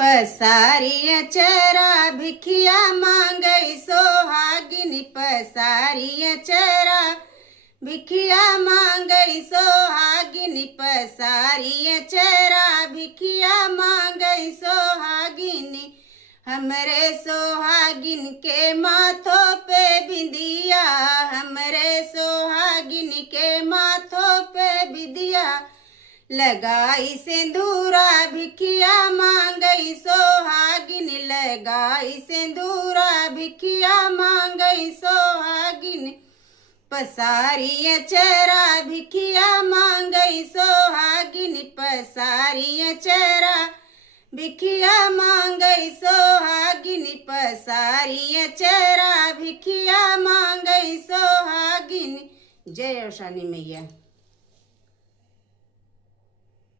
पसारिया चरा भिखिया मांगई सोहागिनी पसारिया चरा भिखिया मांगई सोहागिनी पसारिया चरा भिखिया मांगई सोहागिनी हमरे सोहागिन के माथों पे बिंदिया हमरे सोहागिन के माथों पे बिंदिया लगाई सिंदूरा भिखिया मांगई सोहागिन लगाई सिंदूरा भिखिया मांगई सोहागिन पसारिया चरा भिखिया मांगई सोहागिन पसारिया चरा भिखिया मांगई सोहागिन पसारिया चरा भिखिया मांगई सोहागिन। जय औषानी मैया।